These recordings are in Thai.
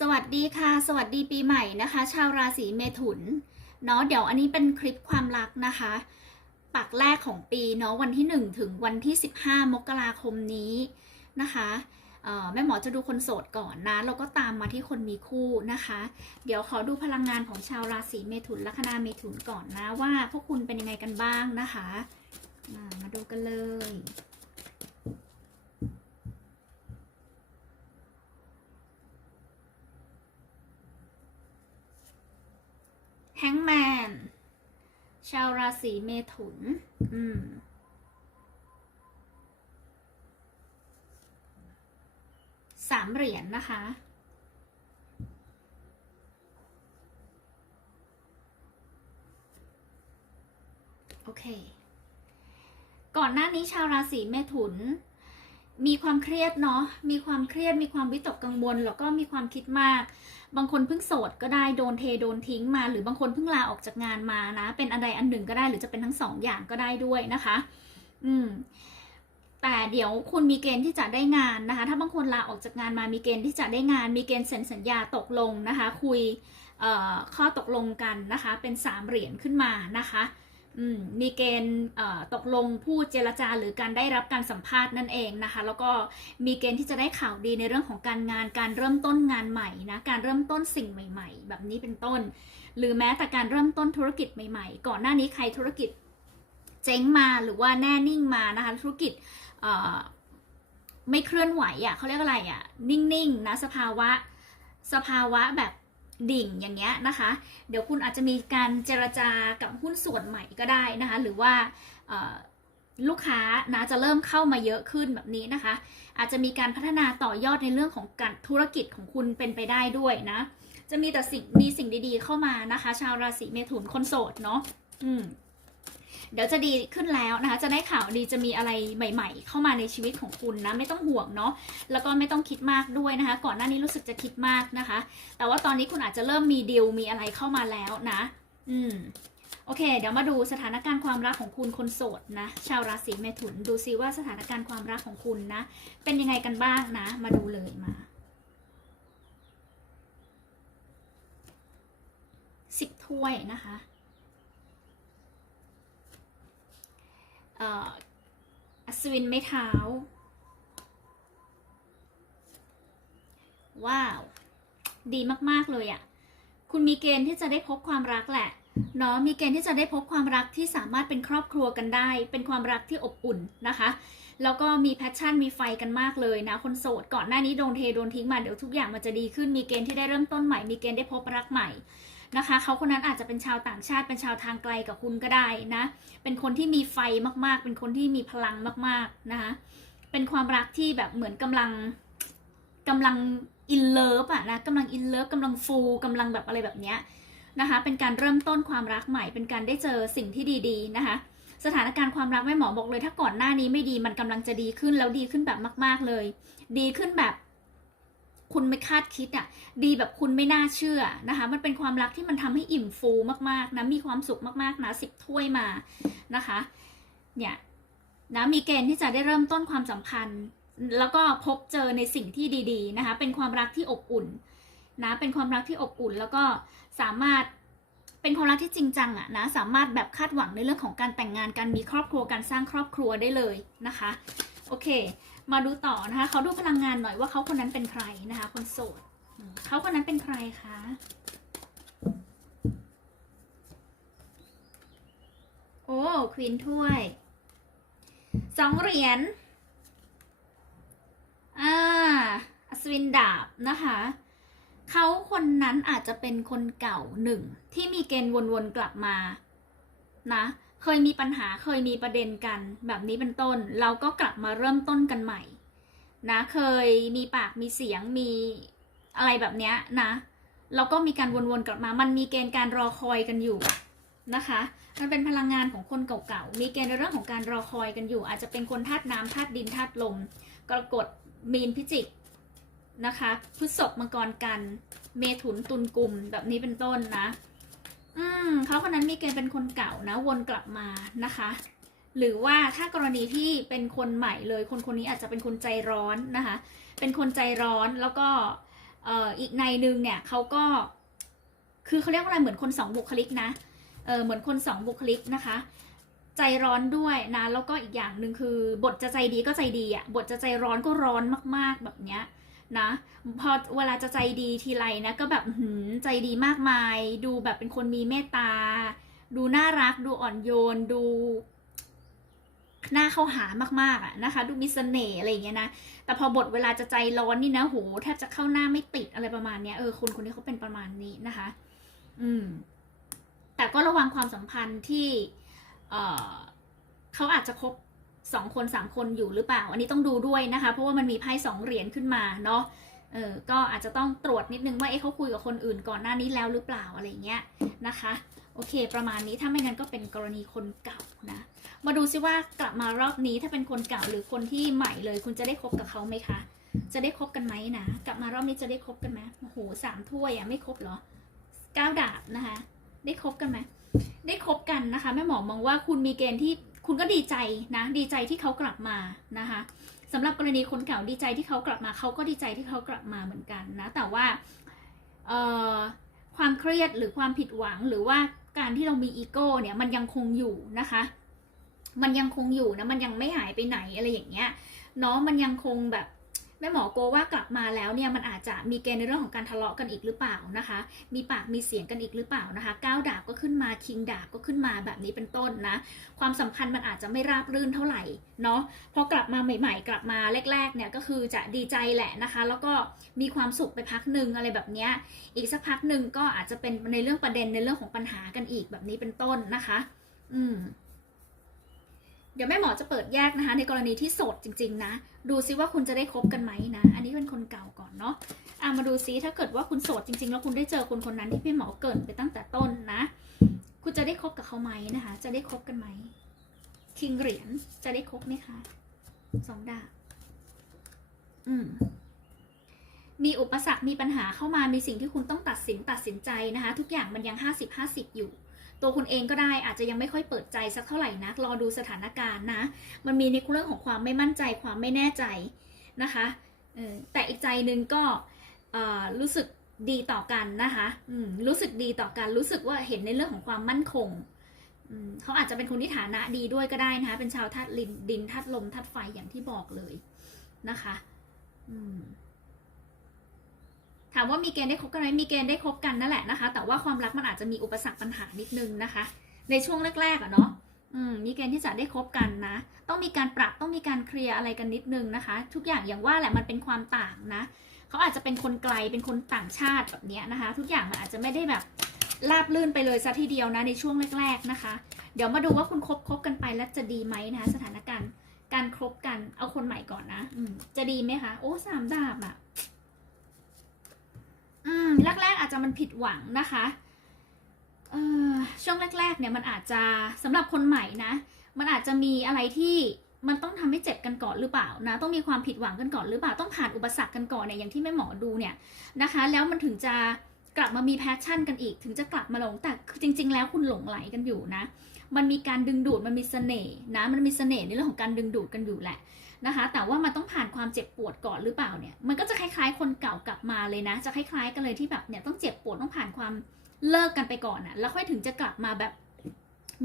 สวัสดีค่ะ สวัสดีปีใหม่นะคะ ชาวราศีเมถุนเนาะเดี๋ยวอันนี้เป็นคลิปความรักนะคะ ปักแรกของปีเนาะวันที่ 1 ถึงวันที่ 15 มกราคมนี้นะคะแม่หมอจะดูคนโสดก่อนนะแล้วก็ตามมาที่คนมีคู่นะคะ เดี๋ยวขอดูพลังงานของชาวราศีเมถุนลัคนาเมถุนก่อนนะว่าพวกคุณเป็นยังไงกันบ้างนะคะ มามาดูกันเลย แฮงแมนชาวราศีเมถุน อืม สามเหรียญนะคะ โอเค ก่อนหน้านี้ชาวราศีเมถุน มีความเครียดเนาะ มีความเครียด มีความวิตกกังวล แล้วก็มีความคิดมาก บางคนเพิ่งโสดก็ได้โดนเทโดนทิ้งมา หรือบางคนเพิ่งลาออกจากงานมานะ เป็นอันใดอันหนึ่งก็ได้ หรือจะเป็นทั้งสองอย่างก็ได้ด้วยนะคะ อืม แต่เดี๋ยวคุณมีเกณฑ์ที่จะได้งานนะคะ ถ้าบางคนลาออกจากงานมา มีเกณฑ์ที่จะได้งาน มีเกณฑ์เซ็นสัญญาตกลงนะคะ คุยเอ่อข้อตกลงกันนะคะ เป็นสามเหรียญขึ้นมานะคะ มีเกณฑ์ตกลงพูดเจรจาหรือการได้รับการสัมภาษณ์นั่นเองนะคะ แล้วก็มีเกณฑ์ที่จะได้ข่าวดีในเรื่องของการงาน การเริ่มต้นงานใหม่นะการเริ่มต้นสิ่งใหม่ ๆ แบบนี้เป็นต้น หรือแม้แต่การเริ่มต้นธุรกิจใหม่ๆ ก่อนหน้านี้ใครธุรกิจเจ๊งมาหรือว่าแน่นิ่งมานะคะธุรกิจไม่เคลื่อนไหวอะ่ะเขาเรียกอะไรอะ่ะ นิ่งๆนะสภาวะสภาวะแบบ ดิ่งอย่างเงี้ยนะคะ เดี๋ยวคุณอาจจะมีการเจรจากับหุ้นส่วนใหม่ก็ได้นะคะ หรือว่าลูกค้านะจะเริ่มเข้ามาเยอะขึ้นแบบนี้นะคะ อาจจะมีการพัฒนาต่อยอดในเรื่องของการธุรกิจของคุณเป็นไปได้ด้วยนะ จะมีแต่สิ่งมีสิ่งดีๆเข้ามานะคะ ชาวราศีเมถุนคนโสดเนาะอืม เดี๋ยวจะดีขึ้นแล้วนะคะ จะได้ข่าวดีจะมีอะไรใหม่ ๆ เข้ามาในชีวิตของคุณนะ ไม่ต้องห่วงเนาะ แล้วก็ไม่ต้องคิดมากด้วยนะคะ ก่อนหน้านี้รู้สึกจะคิดมากนะคะ แต่ว่าตอนนี้คุณอาจจะเริ่มมีดีลมีอะไรเข้ามาแล้วนะ อืม โอเค เดี๋ยวมาดูสถานการณ์ความรักของคุณคนโสดนะ ชาวราศีเมถุน ดูซิว่าสถานการณ์ความรักของคุณนะ เป็นยังไงกันบ้างนะ มาดูเลยมาสิบถ้วยนะคะ อัศวินไม้เท้า ว้าว ดีมาก ๆ เลยอะ่ะ คุณมีเกณฑ์ที่จะได้พบความรักแหละเนาะมีเกณฑ์ที่จะได้พบความรักที่สามารถเป็นครอบครัวกันได้ เป็นความรักที่อบอุ่นนะคะ แล้วก็มีแพชชั่นมีไฟกันมากเลยนะ คนโสดก่อนหน้านี้โดนเทโดนทิ้งมาเดี๋ยวทุกอย่างมันจะดีขึ้น มีเกณฑ์ที่ได้เริ่มต้นใหม่ มีเกณฑ์ได้พบรักใหม่ นะคะ เขาคนนั้นอาจจะเป็นชาวต่างชาติ เป็นชาวทางไกลกับคุณก็ได้นะ เป็นคนที่มีไฟมากๆ เป็นคนที่มีพลังมากๆนะคะ เป็นความรักที่แบบเหมือนกำลังกำลังอินเลิฟอะนะกำลังอินเลิฟกำลังฟูกำลังแบบอะไรแบบเนี้ยนะคะ เป็นการเริ่มต้นความรักใหม่ เป็นการได้เจอสิ่งที่ดีๆนะคะ สถานการณ์ความรักแม่หมอบอกเลย ถ้าก่อนหน้านี้ไม่ดีมันกำลังจะดีขึ้นแล้วดีขึ้นแบบมาก ๆเลย ดีขึ้นแบบ คุณไม่คาดคิดอะดีแบบคุณไม่น่าเชื่อนะคะ มันเป็นความรักที่มันทำให้อิ่มฟูมากๆนะมีความสุขมากๆนะสิบถ้วยมานะคะ เนี่ยนะมีเกณฑ์ที่จะได้เริ่มต้นความสัมพันธ์ แล้วก็พบเจอในสิ่งที่ดีๆนะคะ เป็นความรักที่อบอุ่นนะเป็นความรักที่อบอุ่น แล้วก็สามารถเป็นความรักที่จริงจังอะนะสามารถแบบคาดหวังในเรื่องของการแต่งงานการมีครอบครัวการสร้างครอบครัวได้เลยนะคะ โอเค มาดูต่อนะคะเขาดูพลังงานหน่อยว่าเขาคนนั้นเป็นใครนะคะ คนโสดเขาคนนั้นเป็นใครคะโอ้ควีนถ้วยสองเหรียญอ่าอัศวินดาบนะคะเขาคนนั้นอาจจะเป็นคนเก่าหนึ่งที่มีเกณฑ์วนๆกลับมานะ เคยมีปัญหาเคยมีประเด็นกัน แบบนี้เป็นต้น เราก็กลับมาเริ่มต้นกันใหม่นะเคยมีปากมีเสียงมีอะไรแบบเนี้ยนะแล้วก็มีการวนๆกลับมา มันมีเกณฑ์การรอคอยกันอยู่นะคะ มันเป็นพลังงานของคนเก่าๆ มีเกณฑ์ในเรื่องของการรอคอยกันอยู่ อาจจะเป็นคนธาตุน้ำธาตุดินธาตุลม กรกฎมีนพิจิกนะคะพฤษภมังกรกัน เมถุนตุลกลุ่มแบบนี้เป็นต้นนะ อืมเขาคนนั้นมีเกณฑ์เป็นคนเก่านะ วนกลับมานะคะ หรือว่าถ้ากรณีที่เป็นคนใหม่เลย คนคนนี้อาจจะเป็นคนใจร้อนนะคะ เป็นคนใจร้อนแล้วก็เอ่ออีกในหนึ่งเนี่ยเขาก็ คือเขาเรียกว่าอะไรเหมือนคนสองบุคลิกนะเออเหมือนคนสองบุคลิกนะคะ ใจร้อนด้วยนะแล้วก็อีกอย่างหนึ่งคือ บทจะใจดีก็ใจดีอะ่ะบทจะใจร้อนก็ร้อนมาก ๆแบบเนี้ย นะ พอเวลาจะใจดีทีไรนะก็แบบหือใจดีมากมาย ดูแบบเป็นคนมีเมตตา ดูน่ารัก ดูอ่อนโยน ดูหน่าเข้าหามากๆอะนะคะ ดูมีเสน่ห์อะไรอย่างเงี้ยนะ แต่พอบทเวลาจะใจร้อนนี่นะโหแทบจะเข้าหน้าไม่ติดอะไรประมาณเนี้ยเออคนคนนี้เขาเป็นประมาณนี้นะคะ อืม แต่ก็ระวังความสัมพันธ์ที่ เออเขาอาจจะคบ สองคนสามคนอยู่หรือเปล่า อันนี้ต้องดูด้วยนะคะ เพราะว่ามันมีไพ่สองเหรียญขึ้นมาเนาะเออก็อาจจะต้องตรวจนิดนึงว่าเอ๊ะเขาคุยกับคนอื่นก่อนหน้านี้แล้วหรือเปล่าอะไรเงี้ยนะคะ โอเค ประมาณนี้ถ้าไม่งั้นก็เป็นกรณีคนเก่านะ มาดูซิว่ากลับมารอบนี้ถ้าเป็นคนเก่าหรือคนที่ใหม่เลย คุณจะได้คบกับเขาไหมคะ จะได้คบกันไหมนะกลับมารอบนี้จะได้คบกันไหมโอ้โหสามถ้วยอะไม่คบเหรอเก้าดาบนะคะ ได้คบกันไหมได้คบกันนะคะแม่หมอมองว่าคุณมีเกณฑ์ที่ คุณก็ดีใจนะ ดีใจที่เขากลับมานะคะสำหรับกรณีคนเก่าดีใจที่เขากลับมา เขาก็ดีใจที่เขากลับมาเหมือนกันนะ แต่ว่าความเครียดหรือความผิดหวังหรือว่าการที่เรามีอีโก้เนี่ยมันยังคงอยู่นะคะ มันยังคงอยู่นะ มันยังไม่หายไปไหนอะไรอย่างเงี้ย เนาะ มันยังคงแบบ แม่หมอโกว่ากลับมาแล้วเนี่ยมันอาจจะมีเกณฑ์ในเรื่องของการทะเลาะกันอีกหรือเปล่านะคะ มีปากมีเสียงกันอีกหรือเปล่านะคะก้าวดาบก็ขึ้นมาคิงดาบก็ขึ้นมาแบบนี้เป็นต้นนะ ความสัมพันธ์มันอาจจะไม่ราบรื่นเท่าไหร่เนาะพอกลับมาใหม่ ๆ กลับมาแรกๆเนี่ยก็คือจะดีใจแหละนะคะ แล้วก็มีความสุขไปพักหนึ่งอะไรแบบเนี้ยอีกสักพักหนึ่งก็อาจจะเป็นในเรื่องประเด็นในเรื่องของปัญหากันอีกแบบนี้เป็นต้นนะคะ อืม เดี๋ยวแม่หมอจะเปิดแยกนะคะ ในกรณีที่โสดจริง ๆ นะ ดูซิว่าคุณจะได้คบกันไหมนะ อันนี้เป็นคนเก่าก่อนเนาะอะมาดูซิถ้าเกิดว่าคุณโสดจริง ๆ แล้วคุณได้เจอคนคนนั้นที่พี่หมอเกรินไปตั้งแต่ต้นนะ คุณจะได้คบกับเขาไหมนะคะ จะได้คบกันไหมคิงเหรียญจะได้คบไหมคะสองดาบอืมมีอุปสรรคมีปัญหาเข้ามามีสิ่งที่คุณต้องตัดสินตัดสินใจนะคะ ทุกอย่างมันยังห้าสิบห้าสิบอยู่ ตัวคุณเองก็ได้อาจจะยังไม่ค่อยเปิดใจสักเท่าไหร่นักรอดูสถานการณ์นะ มันมีในเรื่องของความไม่มั่นใจความไม่แน่ใจนะคะแต่อีกใจหนึ่งก็รู้สึกดีต่อกันนะคะรู้สึกดีต่อกันรู้สึกว่าเห็นในเรื่องของความมั่นคงเขาอาจจะเป็นคนที่ฐานะดีด้วยก็ได้นะคะเป็นชาวธาตุดินธาตุลมธาตุไฟอย่างที่บอกเลยนะคะ อืม ถามว่ามีเกณฑ์ได้คบกันไหมมีเกณฑ์ได้คบกันนั่นแหละนะคะ แต่ว่าความรักมันอาจจะมีอุปสรรคปัญหานิดนึงนะคะ ในช่วงแรกๆอะเนาะอืมมีเกณฑ์ที่จะได้คบกันนะ ต้องมีการปรับต้องมีการเคลียร์อะไรกันนิดนึงนะคะ ทุกอย่างอย่างว่าแหละมันเป็นความต่างนะเขาอาจจะเป็นคนไกลเป็นคนต่างชาติแบบเนี้ยนะคะ ทุกอย่างมันอาจจะไม่ได้แบบราบลื่นไปเลยซะทีเดียวนะในช่วงแรก ๆนะคะ เดี๋ยวมาดูว่าคุณคบคบกันไปแล้วจะดีไหมนะคะสถานการณ์การคบกันเอาคนใหม่ก่อนนะอืจะดีไหมคะโอ้สามดาบอะ อืมแรกๆอาจจะมันผิดหวังนะคะเออช่วงแรก ๆ เนี่ยมันอาจจะสำหรับคนใหม่นะ มันอาจจะมีอะไรที่มันต้องทำให้เจ็บกันก่อนหรือเปล่านะ ต้องมีความผิดหวังกันก่อนหรือเปล่าต้องผ่านอุปสรรคกันก่อนเนี่ยอย่างที่แม่หมอดูเนี่ยนะคะ แล้วมันถึงจะกลับมามีแพชชั่นกันอีก ถึงจะกลับมาหลงแต่คือจริง ๆ แล้วคุณหลงไหลกันอยู่นะ มันมีการดึงดูดมันมีเสน่ห์นะ มันมีเสน่ห์ในเรื่องของการดึงดูดกันอยู่แหละ นะคะ แต่ว่ามันต้องผ่านความเจ็บปวดก่อนหรือเปล่าเนี่ย มันก็จะคล้ายๆ คนเก่ากลับมาเลยนะ จะคล้ายๆกันเลยที่แบบเนี่ยต้องเจ็บปวดต้องผ่านความเลิกกันไปก่อนอะแล้วค่อยถึงจะกลับมาแบบ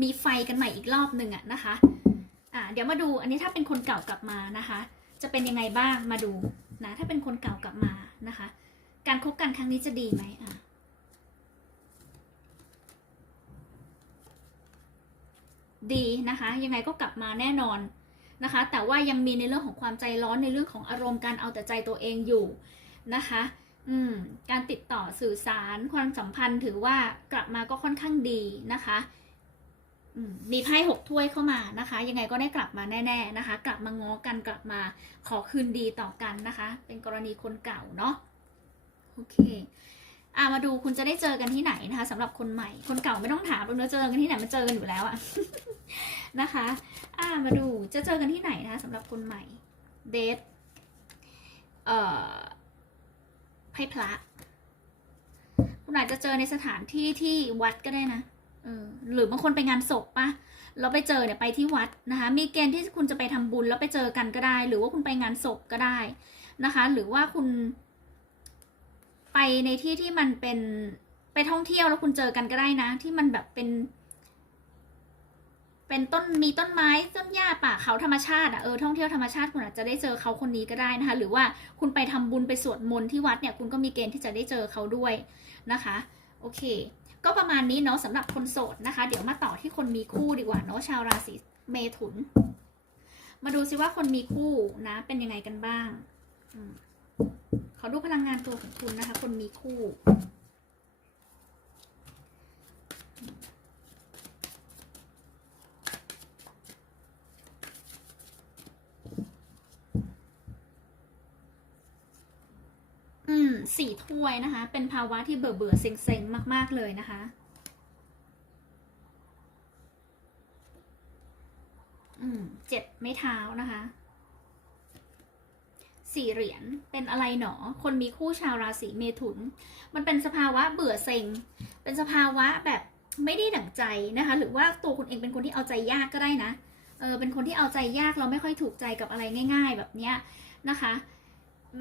มีไฟกันใหม่อีกรอบหนึ่งอะนะคะ อ่าเดี๋ยวมาดูอันนี้ถ้าเป็นคนเก่ากลับมานะคะ จะเป็นยังไงบ้างมาดูนะถ้าเป็นคนเก่ากลับมานะคะ การคบกันครั้งนี้จะดีไหมอะดีนะคะ ยังไงก็กลับมาแน่นอน นะคะ แต่ว่ายังมีในเรื่องของความใจร้อนในเรื่องของอารมณ์การเอาแต่ใจตัวเองอยู่นะคะอืมการติดต่อสื่อสารความสัมพันธ์ถือว่ากลับมาก็ค่อนข้างดีนะคะมีไพ่หกถ้วยเข้ามานะคะ ยังไงก็ได้กลับมาแน่ ๆนะคะ กลับมาง้อกันกลับมาขอคืนดีต่อกันนะคะ เป็นกรณีคนเก่าเนาะโอเค อ่ามาดูคุณจะได้เจอกันที่ไหนนะคะสำหรับคนใหม่ คนเก่าไม่ต้องถามเนอเจอกันที่ไหนมันเจอกันอยู่แล้วอะนะคะ อ่ามาดูจะเจอกันที่ไหนนะคะสำหรับคนใหม่เดทเอ่อไพ่พระคุณอาจจะเจอในสถานที่ที่วัดก็ได้นะเออหรือบางคนไปงานศพปะแล้วไปเจอเนี่ยไปที่วัดนะคะ มีเกณฑ์ที่คุณจะไปทำบุญแล้วไปเจอกันก็ได้ หรือว่าคุณไปงานศพก็ได้นะคะ หรือว่าคุณ ไปในที่ที่มันเป็นไปท่องเที่ยวแล้วคุณเจอกันก็ได้นะ ที่มันแบบเป็น เป็นต้นมีต้นไม้ต้นหญ้าป่าเขาธรรมชาติอะเออท่องเที่ยวธรรมชาติคุณอาจจะได้เจอเขาคนนี้ก็ได้นะคะ หรือว่าคุณไปทำบุญไปสวดมนต์ที่วัดเนี่ยคุณก็มีเกณฑ์ที่จะได้เจอเขาด้วยนะคะ โอเค ก็ประมาณนี้เนาะสำหรับคนโสดนะคะ เดี๋ยวมาต่อที่คนมีคู่ดีกว่าเนาะชาวราศีเมถุน มาดูซิว่าคนมีคู่นะ เป็นยังไงกันบ้างอม ขอดูพลังงานตัวของคุณนะคะ คนมีคู่อืมสี่ถ้วยนะคะ เป็นภาวะที่เบื่อเบื่อเซ็งเซ็งๆมาก ๆ เลยนะคะ อืมเจ็ดไม้เท้านะคะ สี่เหรียญเป็นอะไรหนอ คนมีคู่ชาวราศีเมถุน มันเป็นสภาวะเบื่อเซ็ง เป็นสภาวะแบบไม่ได้ดั่งใจนะคะ หรือว่าตัวคุณเองเป็นคนที่เอาใจยากก็ได้นะ เออเป็นคนที่เอาใจยากเราไม่ค่อยถูกใจกับอะไรง่าย ๆ แบบเนี้ยนะคะ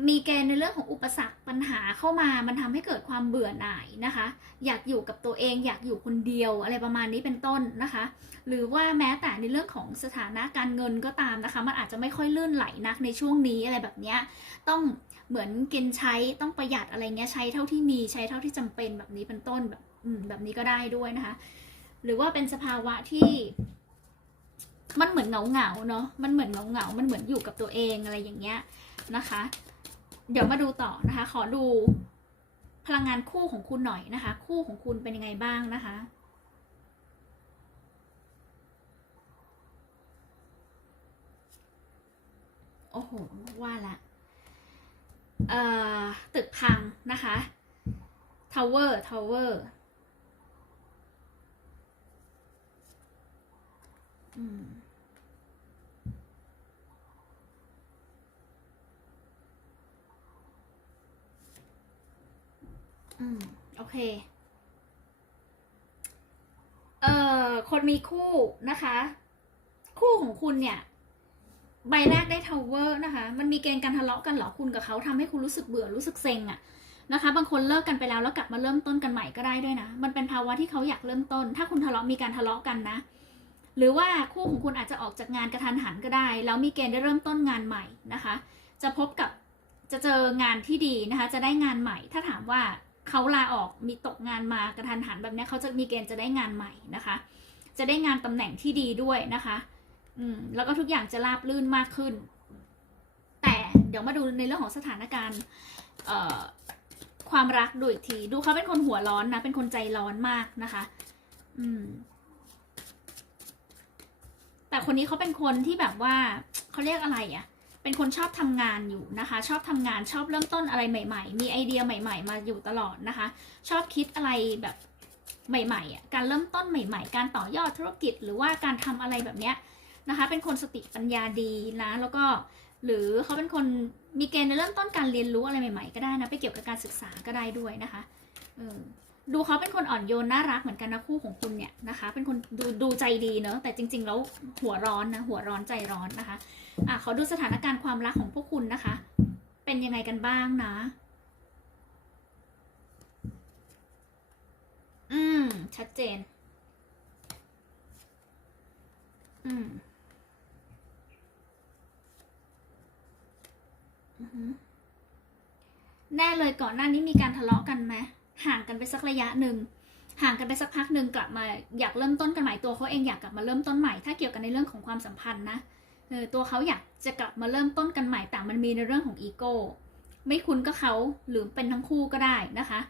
มีเกณฑ์ในเรื่องของอุปสรรคปัญหาเข้ามา มันทำให้เกิดความเบื่อหน่ายนะคะ อยากอยู่กับตัวเอง อยากอยู่คนเดียวอะไรประมาณนี้เป็นต้นนะคะ หรือว่าแม้แต่ในเรื่องของสถานะการเงินก็ตามนะคะ มันอาจจะไม่ค่อยลื่นไหลนักในช่วงนี้อะไรแบบเนี้ยต้องเหมือนกินใช้ต้องประหยัดอะไรเงี้ยใช้เท่าที่มีใช้เท่าที่จำเป็นแบบนี้เป็นต้นแบบแบบนี้ก็ได้ด้วยนะคะ หรือว่าเป็นสภาวะที่มันเหมือนเหงาเหงาเนาะมันเหมือนเหงาเหงามันเหมือนอยู่กับตัวเองอะไรอย่างเงี้ยนะคะ เดี๋ยวมาดูต่อนะคะ ขอดูพลังงานคู่ของคุณหน่อยนะคะ คู่ของคุณเป็นยังไงบ้างนะคะ โอ้โห ว่าละเอ่อตึกพังนะคะทาวเวอร์ทาวเวอร์อืม อืม โอเค เอ่อ คนมีคู่นะคะ คู่ของคุณเนี่ย ใบแรกได้ทาวเวอร์นะคะ มันมีเกณฑ์การทะเลาะกันเหรอคุณกับเขาทำให้คุณรู้สึกเบื่อรู้สึกเซ็งอะนะคะ บางคนเลิกกันไปแล้วแล้วกลับมาเริ่มต้นกันใหม่ก็ได้ด้วยนะ มันเป็นภาวะที่เขาอยากเริ่มต้น ถ้าคุณทะเลาะมีการทะเลาะกันนะ หรือว่าคู่ของคุณอาจจะออกจากงานกระทันหันก็ได้ แล้วมีเกณฑ์ได้เริ่มต้นงานใหม่นะคะ จะพบกับจะเจองานที่ดีนะคะ จะได้งานใหม่ ถ้าถามว่า เขาลาออกมีตกงานมากระทันหันแบบนี้เขาจะมีเกณฑ์จะได้งานใหม่นะคะ จะได้งานตำแหน่งที่ดีด้วยนะคะ อืมแล้วก็ทุกอย่างจะราบลื่นมากขึ้น แต่เดี๋ยวมาดูในเรื่องของสถานการณ์เอ่อความรักดูอีกที ดูเขาเป็นคนหัวร้อนนะ เป็นคนใจร้อนมากนะคะ อืม แต่คนนี้เขาเป็นคนที่แบบว่าเขาเรียกอะไรอะ่ะ เป็นคนชอบทำงานอยู่นะคะ ชอบทำงานชอบเริ่มต้นอะไรใหม่ ๆ มีไอเดียใหม่ ๆ มาอยู่ตลอดนะคะ ชอบคิดอะไรแบบใหม่ๆอะการเริ่มต้นใหม่ ๆ การต่อยอดธุรกิจหรือว่าการทำอะไรแบบเนี้ยนะคะ เป็นคนสติปัญญาดีนะแล้วก็หรือเขาเป็นคนมีเกณฑ์ในเริ่มต้นการเรียนรู้อะไรใหม่ ๆ ก็ได้นะไปเกี่ยวกับการศึกษาก็ได้ด้วยนะคะเออ ดูเขาเป็นคนอ่อนโยนน่ารักเหมือนกันนะคู่ของคุณเนี่ยนะคะ เป็นคนดูดูใจดีเนอะแต่จริง ๆ แล้วหัวร้อนนะหัวร้อนใจร้อนนะคะอะขอดูสถานการณ์ความรักของพวกคุณนะคะ เป็นยังไงกันบ้างนะ อืม ชัดเจน อืมอือหือแน่เลยก่อนหน้านี้มีการทะเลาะกันไหม ห่างกันไปสักระยะหนึ่งห่างกันไปสักพักหนึ่งกลับมาอยากเริ่มต้นกันใหม่ตัวเขาเองอยากกลับมาเริ่มต้นใหม่ถ้าเกี่ยวกันในเรื่องของความสัมพันธ์นะเออตัวเขาอยากจะกลับมาเริ่มต้นกันใหม่แต่มันมีในเรื่องของอีโก้ไม่คุ้นก็เขาหรือเป็นทั้งคู่ก็ได้นะคะ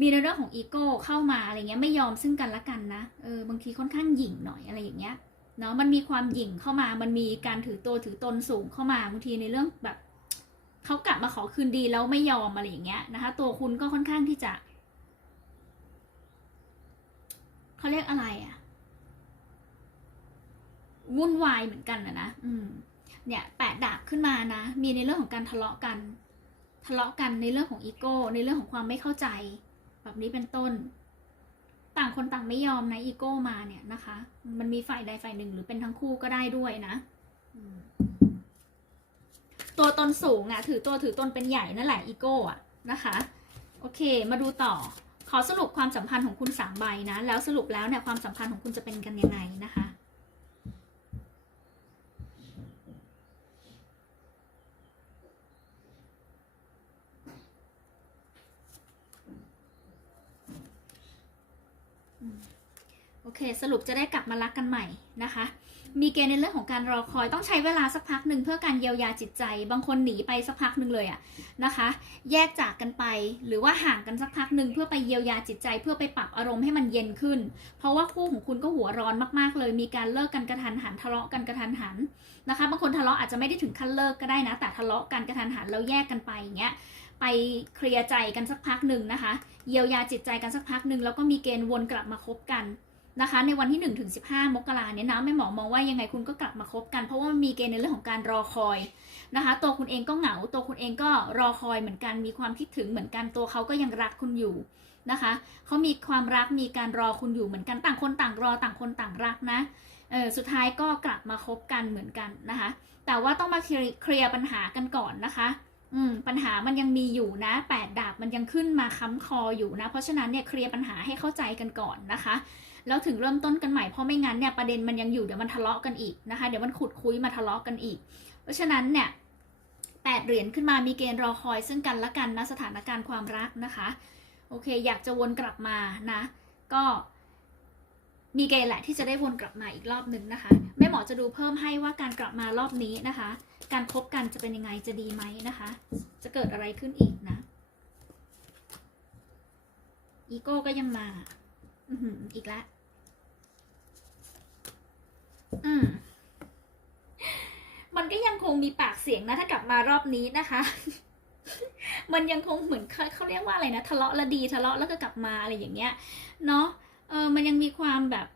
มีในเรื่องของอีโก้เข้ามาอะไรเงี้ยไม่ยอมซึ่งกันและกันนะเออบางทีค่อนข้างหยิ่งหน่อยอะไรอย่างเงี้ยเนาะมันมีความหยิ่งเข้ามามันมีการถือตัวถือตนสูงเข้ามาบางทีในเรื่องแบบ เขากลับมาขอคืนดีแล้วไม่ยอมอะไรอย่างเงี้ยนะคะ ตัวคุณก็ค่อนข้างที่จะเขาเรียกอะไรอะวุ่นวายเหมือนกันนะนะอืม เนี่ยแปะดาบขึ้นมานะ มีในเรื่องของการทะเลาะกัน ทะเลาะกันในเรื่องของอีโก้ ในเรื่องของความไม่เข้าใจ แบบนี้เป็นต้น ต่างคนต่างไม่ยอมนะอีโก้มาเนี่ยนะคะ มันมีฝ่ายใดฝ่ายหนึ่งหรือเป็นทั้งคู่ก็ได้ด้วยนะ อืม ตัวตนสูงอะถือตัวถือตนเป็นใหญ่นั่นแหละอีโก้อะนะคะ โอเค มาดูต่อ ขอสรุปความสัมพันธ์ของคุณสามใบนะ แล้วสรุปแล้วเนี่ยความสัมพันธ์ของคุณจะเป็นกันยังไงนะคะโอเค สรุปจะได้กลับมารักกันใหม่นะคะ มีเกณฑ์ในเรื่องของการรอคอยต้องใช้เวลาสักพักหนึ่งเพื่อการเยียวยาจิตใจ บางคนหนีไปสักพักหนึ่งเลยอะนะคะ แยกจากกันไปหรือว่าห่างกันสักพักหนึ่งเพื่อไปเยียวยาจิตใจ เพื่อไปปรับอารมณ์ให้มันเย็นขึ้น เพราะว่าคู่ของคุณก็หัวร้อนมากๆ เลย มีการเลิกกันกระทันหันทะเลาะกันกระทันหันนะคะ บางคนทะเลาะอาจจะไม่ได้ถึงขั้นเลิกก็ได้นะ แต่ทะเลาะกันกระทันหันแล้วแยกกันไปอย่างเงี้ยไปเคลียร์ใจกันสักพักหนึ่งนะคะ เยียวยาจิตใจกันสักพักหนึ่งแล้วก็มีเกณฑ์วนกลับมาคบกัน นะคะ ในวันที่1ถึง15มกราเนี่ยนะแม่หมอมองว่ายังไงคุณก็กลับมาคบกัน เพราะว่ามันมีเกณฑ์ในเรื่องของการรอคอยนะคะตัวคุณเองก็เหงาตัวคุณเองก็รอคอยเหมือนกัน มีความคิดถึงเหมือนกันตัวเขาก็ยังรักคุณอยู่นะคะเขามีความรักมีการรอคุณอยู่เหมือนกันต่างคนต่างรอต่างคนต่างรักนะเออสุดท้ายก็กลับมาคบกันเหมือนกันนะคะ แต่ว่าต้องมาเคลียร์เคลียร์ปัญหากันก่อนนะคะอืมปัญหามันยังมีอยู่นะแปดดาบมันยังขึ้นมาค้ำคออยู่นะ เพราะฉะนั้นเนี่ยเคลียร์ปัญหาให้เข้าใจกันก่อนนะคะ แล้วถึงเริ่มต้นกันใหม่เพราะไม่งั้นเนี่ยประเด็นมันยังอยู่เดี๋ยวมันทะเลาะกันอีกนะคะ เดี๋ยวมันขุดคุยมาทะเลาะกันอีก เพราะฉะนั้นเนี่ยแปดเหรียญขึ้นมามีเกณฑ์รอคอยซึ่งกันและกันนะสถานการณ์ความรักนะคะ โอเค อยากจะวนกลับมานะ ก็มีเกณฑ์แหละที่จะได้วนกลับมาอีกรอบหนึ่งนะคะแม่หมอจะดูเพิ่มให้ว่าการกลับมารอบนี้นะคะ การคบกันจะเป็นยังไงจะดีไหมนะคะ จะเกิดอะไรขึ้นอีกนะ อีโก้ก็ยังมา อีกแล้วอืม มันก็ยังคงมีปากเสียงนะ ถ้ากลับมารอบนี้นะคะ มันยังคงเหมือนเขาเขาเรียกว่าอะไรนะ ทะเลาะแล้วดี ทะเลาะแล้วก็กลับมาอะไรอย่างเงี้ย เนาะ เออ มันยังมีความแบบ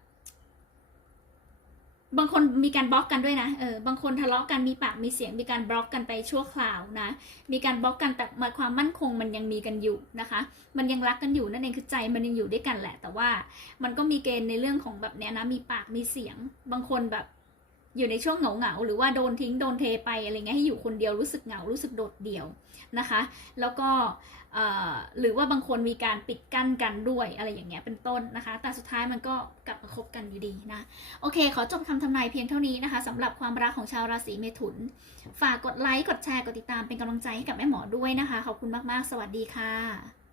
บางคนมีการบล็อกกันด้วยนะ เออ บางคนทะเลาะกัน มีปากมีเสียง มีการบล็อกกันไปชั่วคราวนะ มีการบล็อกกันแต่มาความมั่นคงมันยังมีกันอยู่นะคะ มันยังรักกันอยู่นั่นเองคือใจมันยังอยู่ด้วยกันแหละ แต่ว่ามันก็มีเกณฑ์ในเรื่องของแบบเนี้ยนะ มีปากมีเสียง บางคนแบบ อยู่ในช่วงเหงาเหงาๆหรือว่าโดนทิ้งโดนเทไปอะไรเงี้ยให้อยู่คนเดียวรู้สึกเหงารู้สึกโดดเดี่ยวนะคะ แล้วก็หรือว่าบางคนมีการปิดกั้นกันด้วยอะไรอย่างเงี้ยเป็นต้นนะคะ แต่สุดท้ายมันก็กลับมาคบกันอยู่ดีนะ โอเค ขอจบคำทำนายเพียงเท่านี้นะคะสำหรับความรักของชาวราศีเมถุน ฝากกดไลค์กดแชร์กดติดตามเป็นกำลังใจให้กับแม่หมอด้วยนะคะ ขอบคุณมากๆ สวัสดีค่ะ